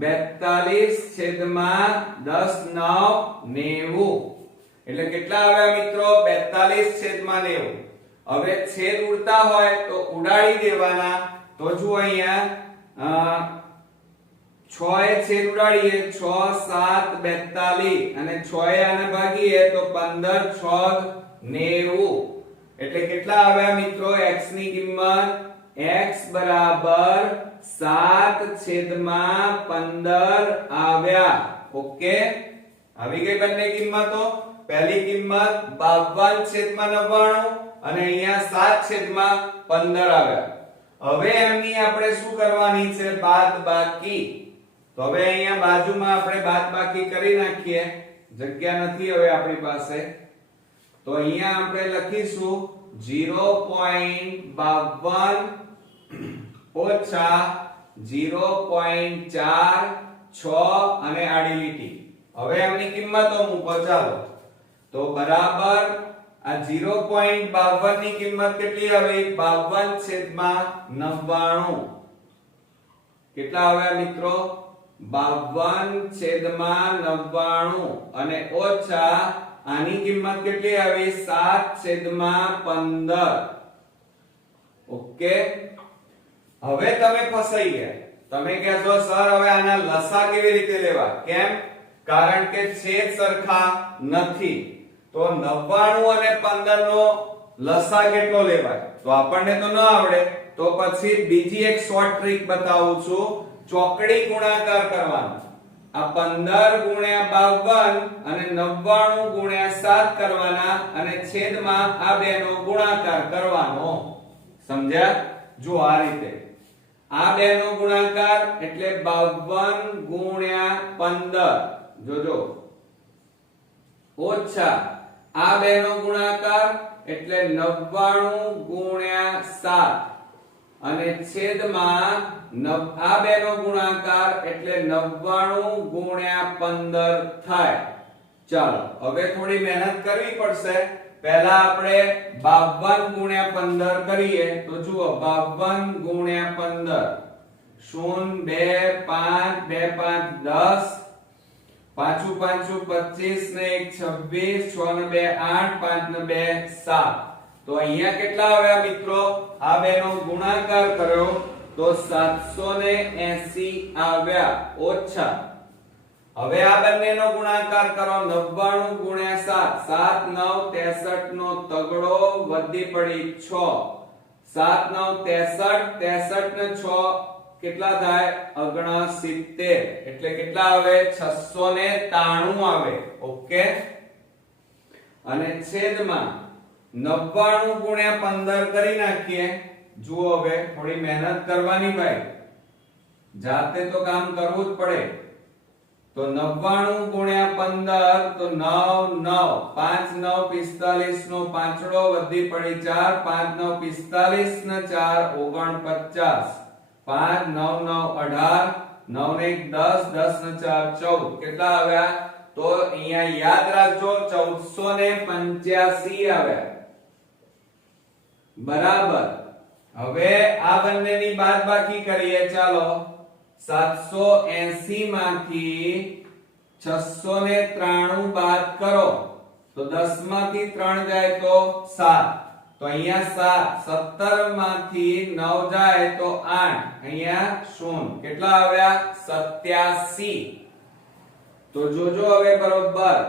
42/10 એટલે કેટલા આવ્યા મિત્રો 42/90. હવે છેદ ઉડતા હોય તો ઉડાડી દેવાના તો જુઓ અહીંયા 6 એ છેદ ઉડાડીએ 6 7 42 અને 6 એ આને ભાગીએ તો 15 6 90 એટલે કેટલા આવ્યા મિત્રો x ની કિંમત x બરાબર 7/15 આવ્યા ઓકે આવી ગઈ બંને કિંમતો પહેલી કિંમત 52/99 અને અહીંયા 7/15 આવ્યા હવે એમની આપણે શું કરવાની છે બાદબાકી તો હવે અહીંયા બાજુમાં આપણે બાદબાકી કરી નાખીએ જગ્યા નથી હવે આપણી પાસે તો અહીંયા આપણે લખીશું 0.52 ઓછા 0.46 અને આડી લીટી હવે એમની કિંમતો મૂકો ચાલો તો બરાબર આ 0.52 ની કિંમત કેટલી આવી 52/99 કેટલા આવ્યા મિત્રો 52/99 અને ઓછા આની કિંમત કેટલી આવી 7/15 ઓકે હવે તમે ફસાઈ ગયા તમે કહેશો સર હવે આના લસા કેવી રીતે લેવા કેમ કારણ કે છેદ સરખા નથી તો 99 અને 15 નો લસા કેટલો લેવાય તો આપણને તો ન આવડે તો પછી બીજી એક શોર્ટ ટ્રીક બતાવું છું ચોકડી ગુણાકાર કરવાનો આ 15 ગુણ્યા 52 અને 99 ગુણ્યા 7 કરવાના અને છેદમાં આ બેનો ગુણાકાર કરવાનો સમજ્યા જો આ રીતે આ બેનો ગુણાકાર એટલે 52 ગુણ્યા 15 જોજો ઓછા આ બેનો ગુણાકાર એટલે 99 ગુણ્યા 7 અને છેદમાં આ બેનો ગુણાકાર એટલે 99 ગુણ્યા 15 થાય ચાલો હવે થોડી મહેનત કરવી પડશે પહેલા આપણે 52 ગુણ્યા 15 કરીએ તો જુઓ 52 ગુણ્યા 15 0 2 5 2 5 10 પાંચું પાંચું 25 ને 1 26 6 ને 2 8 5 ને 2 7 તો અહીંયા કેટલા આવ્યા મિત્રો આ બેનો ગુણાકાર કર્યો તો 780 આવ્યા ઓછા હવે આ બંનેનો ગુણાકાર કરો 99 ગુણ્યા 7 7 9 63 નો તગડો વધી પડી 6 7 9 63 63 ને 6 કેટલા થાય 69 એટલે કેટલા આવે 693 આવે ઓકે અને છેદમાં 99 ગુણ્યા 15 કરી નાખીએ જુઓ હવે થોડી મહેનત કરવાની ભાઈ જાતે તો કામ કરવું જ પડે તો 99 ગુણ્યા 15 તો 9 9 5 9 45 નો પાંચડો વધી પડી 4 5 9 45 ને 4 49 5 9 9 18 9 ને 1 10 10 ને 4 14 કેટલા આવ્યા તો અહીંયા યાદ રાખજો 1485 આવ્યા બરાબર હવે આ બંનેની બાદબાકી કરીએ ચાલો 780 માંથી 693 બાદ કરો તો 10 માંથી 3 જાય તો 7 તો અહીંયા 7 17 માંથી 9 જાય તો 8 અહીંયા 0 કેટલા આવ્યા 87 તો જોજો હવે બરોબર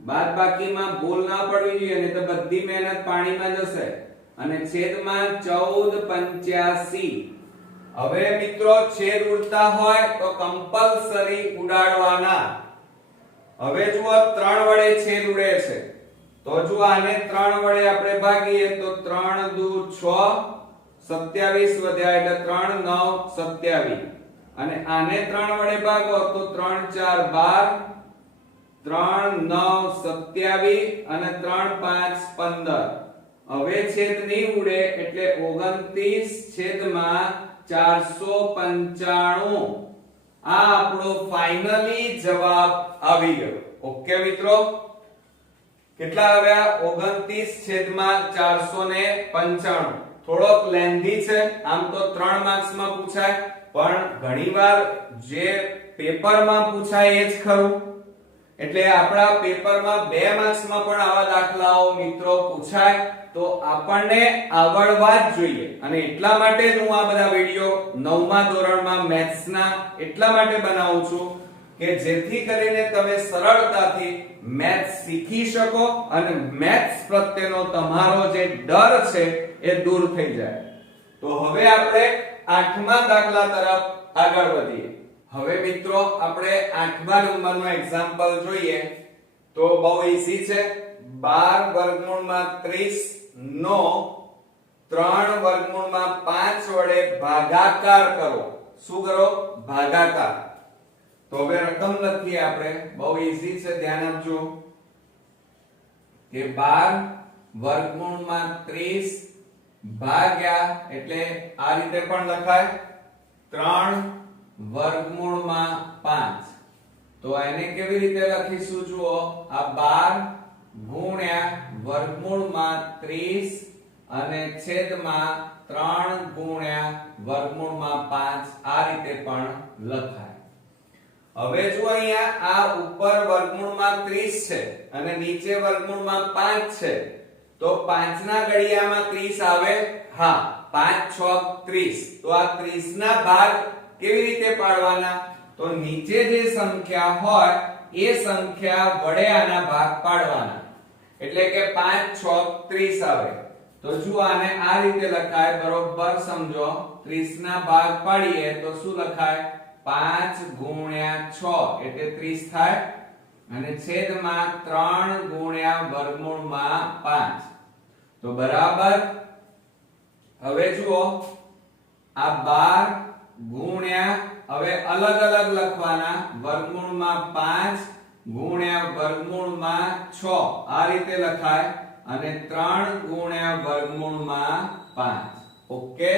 બાદબાકીમાં ભૂલ ના પડવી જોઈએ નહીં તો બધી મહેનત પાણીમાં જશે અને છેદમાં 1485 હવે મિત્રો છેદ ઉડતા હોય તો કમ્પલસરી ઉડાડવાના હવે જુઓ 3 વડે છેદ ઉડે છે તો જો આને 3 વડે આપણે ભાગીએ તો 3 દુ 6 27 વધ્યા એટલે 3 9 27 અને આને 3 વડે ભાગો તો 3 4 12 3 9 27 અને 3 5 15 હવે છેદ નહીં ઉડે એટલે 29 છેદમાં 495 આ આપણો ફાઇનલી જવાબ આવી ગયો ઓકે મિત્રો કેટલા આવ્યા 29 છેદમાં 495 થોડોક લેન્ધી છે આમ તો 3 માર્ક્સમાં પૂછાય પણ ઘણીવાર જે પેપરમાં પૂછાય એ જ ખરું એટલે આપણા પેપરમાં 2 માર્ક્સમાં પણ આવા દાખલાઓ મિત્રો પૂછાય તો આપણને આવડવા જ જોઈએ અને એટલા માટે હું આ બધા વિડિયો 9મા ધોરણમાં મેથ્સના એટલા માટે બનાવું છું કે જેથી કરીને તમે સરળતાથી મેથ્સ શીખી શકો અને મેથ્સ પ્રત્યેનો તમારો જે ડર છે એ દૂર થઈ જાય. તો હવે આપણે 8મા દાખલા તરફ આગળ વધીએ. હવે મિત્રો આપણે 8મા નંબરનો એક્ઝામ્પલ જોઈએ તો બહુ ઈઝી છે. 12 વર્ગમૂળમાં 30 નો 3 વર્ગમૂળમાં 5 વડે ભાગાકાર કરો. શું કરો? ભાગાકાર. તો હવે રકમ લખીએ આપણે. બહુ ઈઝી છે, ધ્યાન આપજો કે 12 વર્ગમૂળમાં 30 ભાગ્યા એટલે આ રીતે પણ લખાય 3 વર્ગમૂળમાં 5. તો એને કેવી રીતે લખીશું જુઓ, આ 12 ગુણ્યા વર્ગમૂળમાં 30 અને છેદમાં 3 ગુણ્યા વર્ગમૂળમાં 5 આ રીતે પણ લખાય. હવે જો અહીંયા આ ઉપર વર્ગમૂળમાં 30 છે અને નીચે વર્ગમૂળમાં 5 છે તો 5 ના ઘડિયામાં 30 આવે. હા, 5 6 30. તો આ 30 ના ભાગ કેવી રીતે પાડવાના? તો નીચે જે સંખ્યા હોય એ સંખ્યા વડે આના ભાગ પાડવાના. એટલે કે 5 6 30 આવે. તો જો આને આ રીતે લખાય, બરોબર સમજો. 30 ના ભાગ પાડીએ તો શું લખાય? 5 ગુણ્યા 6 એટલે 30 થાય અને છેદમાં 3 ગુણ્યા વર્ગમૂળમાં 5. તો બરાબર. હવે જુઓ આ 12 ગુણ્યા, હવે અલગ અલગ લખવાના, વર્ગમૂળમાં 5 ગુણ્યા વર્ગમૂળમાં 6 આ રીતે લખાય અને 3 ગુણ્યા વર્ગમૂળમાં 5. ઓકે.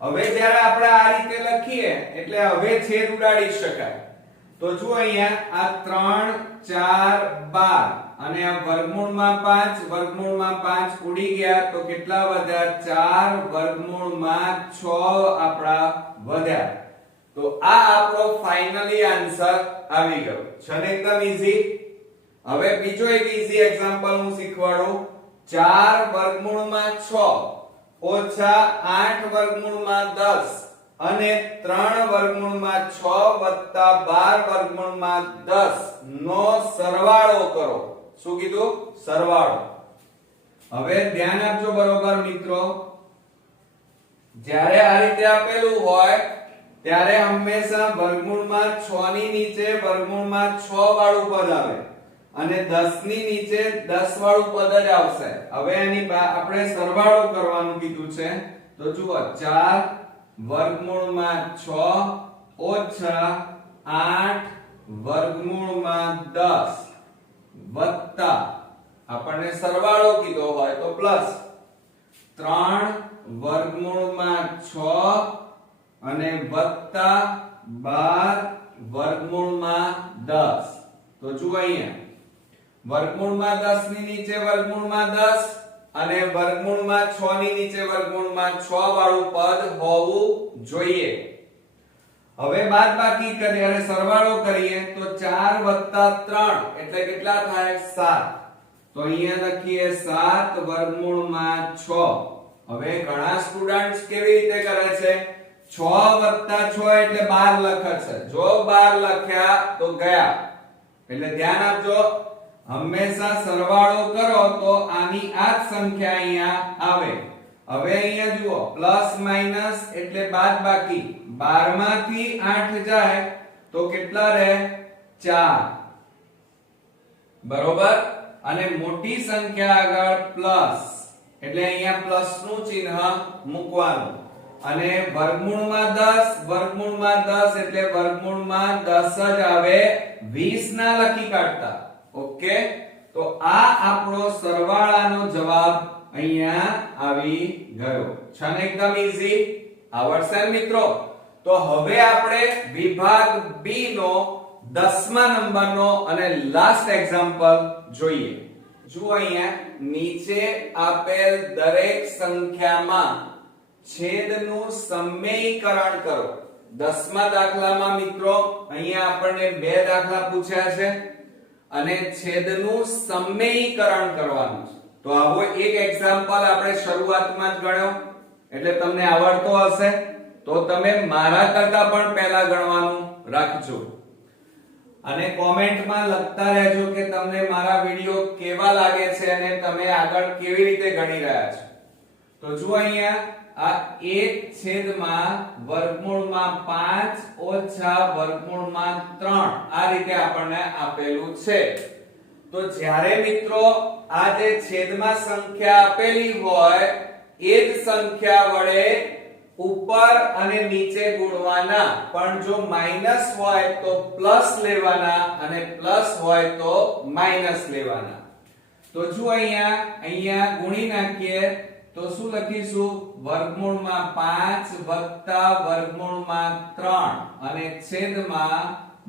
હવે જ્યારે આપણે આ રીતે લખીએ એટલે હવે છેદ ઉડાડી શકાય. તો જો અહીંયા આ 3 4 12 અને આ વર્ગમૂળમાં 5 વર્ગમૂળમાં 5 ઉડી ગયા તો કેટલા વધ્યા? 4 વર્ગમૂળમાં 6 આપડા વધ્યા. તો આ આપણો ફાઇનલી આન્સર આવી ગયો છે ને, એકદમ ઈઝી. હવે બીજો એક ઈઝી એક્ઝામ્પલ હું શીખવાડું. 4 વર્ગમૂળમાં 6 ઓછા 8 વર્ગમૂળમાં 10 અને 3 વર્ગમૂળમાં 6 વત્તા 12 વર્ગમૂળમાં 10 નો સરવાળો કરો. શું કીધું? સરવાળો. હવે ધ્યાન આપજો બરોબર મિત્રો. જ્યારે આ રીતે આપેલું હોય ત્યારે હંમેશા વર્ગમૂળમાં 6 ની નીચે વર્ગમૂળમાં 6 વાળું પદ આવે અને 10 ની નીચે 10 વાળું પદ જ આવશે. હવે એની આપણે સરવાળો કરવાનું કીધું છે. તો જુઓ 4 વર્ગમૂળમાં 6 ઓછા 8 વર્ગમૂળમાં 10 વત્તા આપણને સરવાળો કીધો હોય તો પ્લસ 3 વર્ગમૂળમાં 6 અને વત્તા 12 વર્ગમૂળમાં 10. તો જુઓ અહીંયા વર્ગમૂળમાં 10 ની નીચે વર્ગમૂળમાં 10 અને વર્ગમૂળમાં 6 ની નીચે વર્ગમૂળમાં 6 વાળું પદ હોવું જોઈએ. હવે બાદબાકી કરીએ અને સરવાળો કરીએ તો 4 વત્તા 3 એટલે કેટલા થાય? 7. તો અહીંયા લખીએ 7 વર્ગમૂળમાં 6. હવે ઘણા સ્ટુડન્ટ્સ કેવી રીતે કરે છે? 6 વત્તા 6 એટલે 12 લખે છે. જો 12 લખ્યા તો ગયા. એટલે ધ્યાન આપજો, હંમેશા સરવાળો કરો તો આની આ જ સંખ્યા અહીંયા આવે. હવે અહીંયા જુઓ પ્લસ માઈનસ એટલે બાદબાકી. 12 માંથી 8 જાય તો કેટલા રહે? 4. બરોબર. અને મોટી સંખ્યા આગળ પ્લસ એટલે અહીંયા પ્લસ નું ચિહ્ન મૂકવાનું. અને વર્ગમૂળમાં 10 એટલે વર્ગમૂળમાં 10 જ આવે, 20 ના લખી કાઢતા. ઓકે. તો આ આપણો સરવાળાનો જવાબ અહીંયા આવી ગયો છે ને, એકદમ ઈઝી. આવડશે મિત્રો? તો હવે આપણે વિભાગ બી નો 10મા નંબરનો અને લાસ્ટ એક્ઝામ્પલ જોઈએ. જુઓ અહીંયા નીચે આપેલ દરેક સંખ્યામાં છેદનું સમયકરણ કરો. 10મા દાખલામાં મિત્રો અહીંયા આપણને બે દાખલા પૂછ્યા છે અને છેદનું સમયકરણ કરવાનું છે. તો આવો એક એક્ઝામ્પલ આપણે શરૂઆતમાં જ ગણ્યો એટલે તમને આવડતો હશે, તો તમે મારા કરતા પણ પહેલા ગણવાનું રાખજો અને કોમેન્ટમાં લખતા રહેજો કે તમને મારા વિડિયો કેવા લાગે છે અને તમે આગળ કેવી રીતે ગણી રહ્યા છો. તો જુઓ અહીંયા આ 1/વર્ગમૂળમાં 5 ઓછા વર્ગમૂળમાં 3 આ રીતે આપણને આપેલું છે. તો જ્યારે મિત્રો આ જે છેદમાં સંખ્યા આપેલી હોય એ જ સંખ્યા વડે ઉપર અને નીચે ગુણવાના, પણ જો માઈનસ હોય તો પ્લસ લેવાના અને પ્લસ હોય તો માઈનસ લેવાના. તો જો અહીંયા ગુણી નાખીએ તો શું લખીશું? વર્ગમૂળમાં 5 વત્તા વર્ગમૂળમાં 3 અને છેદમાં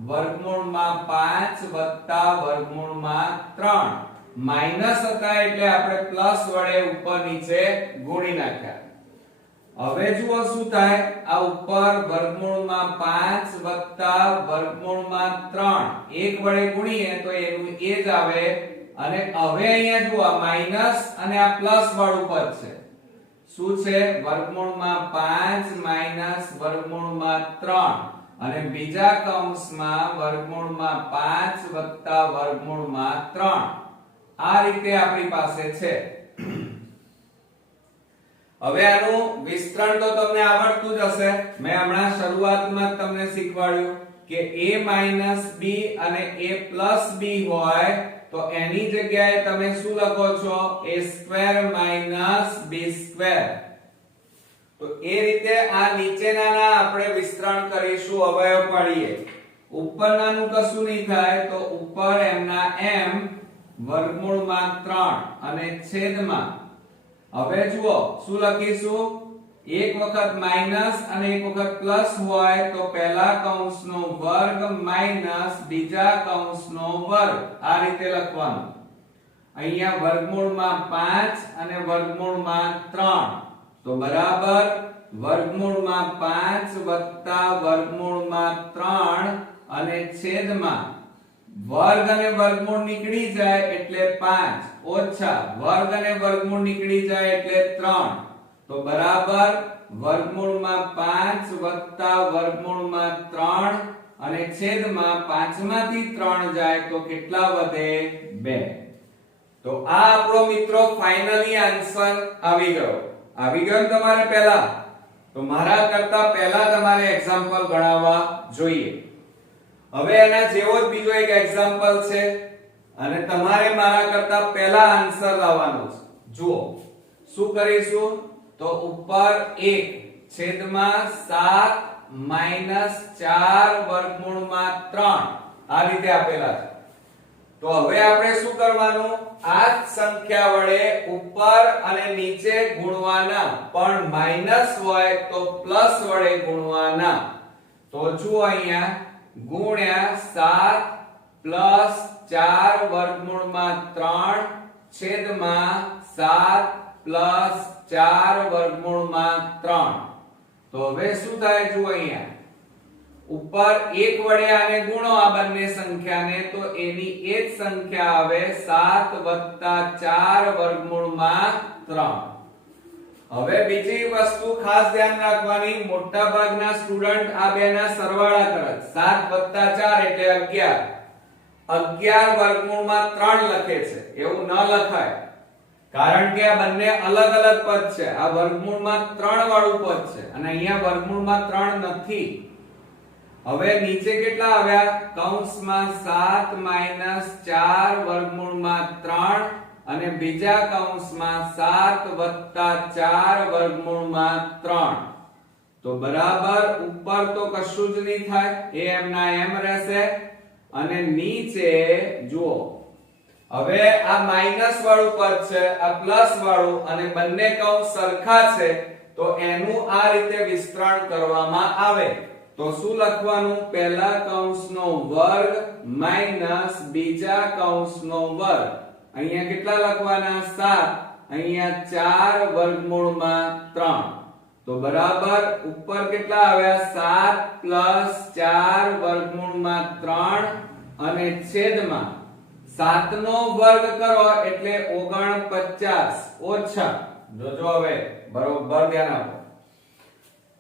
વર્ગમૂળમાં 5 વત્તા વર્ગમૂળમાં 3. માઈનસ હતા એટલે આપણે પ્લસ વડે ઉપર નીચે ગુણી નાખ્યા. હવે જુઓ શું થાય, આ ઉપર વર્ગમૂળમાં 5 વત્તા વર્ગમૂળમાં 3 એક વડે ગુણીએ તો એનું એ જ આવે. અને હવે અહીંયા જુઓ માઈનસ અને આ પ્લસ વાળું પદ છે. શું છે? વર્ગમૂળમાં 5 માઈનસ વર્ગમૂળમાં 3 અને બીજા કૌંસમાં વર્ગમૂળમાં 5 વત્તા વર્ગમૂળમાં 3. આ રીતે આપણી પાસે છે. હવે આનું વિસ્તરણ તો તમને આવડતું જ હશે. મેં હમણાં શરૂઆતમાં જ તમને શીખવાડ્યું કે a b અને a b હોય તો એની જગ્યાએ તમે શું લખો છો? a² b². તો એ રીતે આ નીચેનાના આપણે વિસ્તરણ કરીશું, અવયવ પાડીએ. ઉપરનાનું કશું નહીં થાય તો ઉપર એમના એમ વર્ગમૂળમાં 3 અને છેદમાં. હવે જુઓ શું લખીશું? એક વખત માઈનસ અને એક વખત પ્લસ હોય તો પહેલા કૌંસનો વર્ગ માઈનસ બીજા કૌંસનો વર્ગ, આ રીતે લખવાનું. અહીંયા વર્ગમૂળમાં 5 અને વર્ગમૂળમાં 3 તો બરાબર વર્ગમૂળમાં 5 વત્તા વર્ગમૂળમાં 3 અને છેદમાં વર્ગ અને વર્ગમૂળ નીકળી જાય એટલે 5 ઓછા વર્ગ અને વર્ગમૂળ નીકળી જાય એટલે 3 તો બરાબર વર્ગમૂળમાં 5 વત્તા વર્ગમૂળમાં 3 અને છેદમાં 5 માંથી 3 જાય તો કેટલા વધે? 2. તો આ આપણો મિત્રો ફાઇનલી આન્સર આવી ગયો. આવી ગયો તમારે પહેલા, તો મારા કરતા પહેલા તમારે એક્ઝામ્પલ ગણાવવા જોઈએ. હવે એના જેવો જ બીજો એક એક્ઝામ્પલ છે અને તમારે મારા કરતા પહેલા આન્સર લાવવાનો છે. જુઓ શું કરીશું? તો ઉપર 1 છેદમાં 7 માઈનસ 4 વર્ગમૂળમાં 3 આ રીતે આપેલા છે. તો હવે આપણે શું કરવાનું? આ જ સંખ્યા વડે ઉપર અને નીચે ગુણવાના, પણ માઈનસ હોય તો પ્લસ વડે ગુણવાના. તો જુઓ અહીંયા ગુણ્યા 7 પ્લસ 4 વર્ગમૂળમાં 3 છેદમાં 7 પ્લસ 4 વર્ગમૂળમાં 3. તો હવે શું થાય? જુઓ અહીંયા ઉપર 1 વડે આને ગુણો આ બંને સંખ્યાને તો એની એ જ સંખ્યા આવે 7 વત્તા 4 વર્ગમૂળમાં 3. હવે બીજી વસ્તુ ખાસ ધ્યાન રાખવાની, મોટા ભાગના સ્ટુડન્ટ આ બેના સરવાળા કરે. 7 વત્તા 4 એટલે 11. 11 વર્ગમૂળમાં 3 લખે છે, એવું ન લખાય. કારણ કે આ બંને અલગ અલગ પદ છે. આ વર્ગમૂળમાં 3 વાળું પદ છે અને અહીંયા વર્ગમૂળમાં 3 નથી. હવે નીચે કેટલા આવ્યા? કૌંસમાં 7 માઈનસ 4 વર્ગમૂળમાં 3 અને બીજા કૌંસમાં 7 વત્તા 4 વર્ગમૂળમાં 3. તો બરાબર ઉપર તો કશું જ નહીં થાય, એ એમના એમ રહેશે. અને નીચે જુઓ હવે આ માઈનસ વાળું પદ છે, આ પ્લસ વાળું, અને બંને કૌંસ સરખા છે તો એનું આ રીતે વિસ્તરણ કરવામાં આવે. તો શું લખવાનું? પહેલા કૌંસનો વર્ગ માઈનસ બીજા કૌંસનો વર્ગ. અહીંયા કેટલા લખવાના? 7. અહીંયા 4 વર્ગમૂળમાં 3. તો બરાબર ઉપર કેટલા આવ્યા? 7 પ્લસ 4 વર્ગમૂળમાં 3 અને છેદમાં 7 નો વર્ગ કરો એટલે 49 ઓછા, જોજો હવે બરોબર ધ્યાન આપો.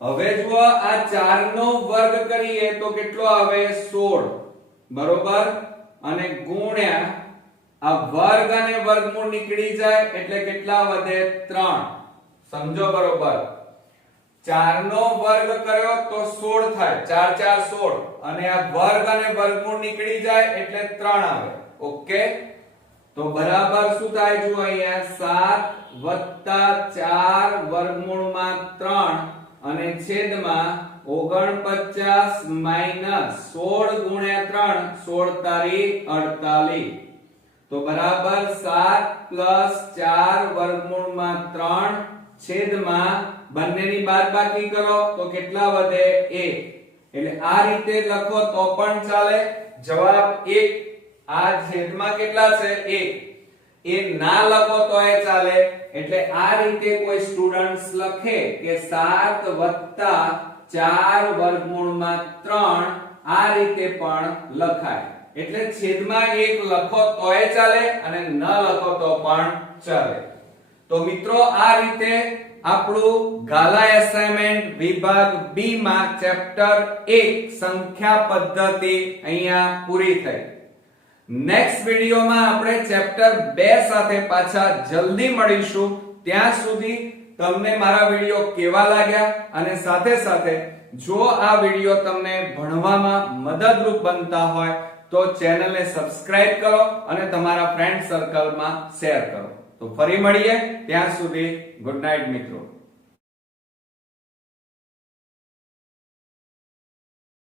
હવે જો આ 4 નો વર્ગ કરીએ તો કેટલો આવે 16 બરોબર, અને ગુણ્યા આ વર્ગ અને વર્ગમૂળ નીકળી જાય એટલે કેટલા વધે 3. સમજો બરોબર, 4 નો વર્ગ કર્યો તો 16 થાય, 4 4 16, અને આ વર્ગ અને વર્ગમૂળ નીકળી જાય એટલે 3 આવે. ઓકે, તો બરાબર શું થાય જો અહીંયા 7 + 4 વર્ગમૂળમાં 3 અને છેદમાં 49 - 16 ગુણ્યા 3, 16 તારી 48. તો બરાબર 7 + 4 વર્ગમૂળમાં 3 છેદમાં બંનેની બાદબાકી કરો તો કેટલા વધે 1. એટલે આ રીતે લખો તો પણ ચાલે. જવાબ 1. આ છેદમાં કેટલા છે 1. એ ના લખો તો એ ચાલે. એટલે આ રીતે કોઈ સ્ટુડન્ટ્સ લખે કે 7 + 4 વર્ગમૂળમાં 3, આ રીતે પણ લખાય. એટલે છેદમાં 1 લખો તોય ચાલે અને ન લખો તો પણ ચાલે. તો મિત્રો આ રીતે આપણું ગાલા એસાઇનમેન્ટ વિભાગ B માં ચેપ્ટર 1 સંખ્યા પદ્ધતિ અહીંયા પૂરી થઈ. નેક્સ્ટ વિડિયોમાં આપણે ચેપ્ટર 2 સાથે પાછા જલ્દી મળીશું. ત્યાં સુધી તમને મારા વિડિયો કેવા લાગ્યા, અને સાથે સાથે જો આ વિડિયો તમને ભણવામાં મદદરૂપ બનતા હોય તો ચેનલને સબસ્ક્રાઇબ કરો અને તમારા ફ્રેન્ડ સર્કલમાં શેર કરો. તો ફરી મળીએ, ત્યાં સુધી ગુડ નાઇટ મિત્રો.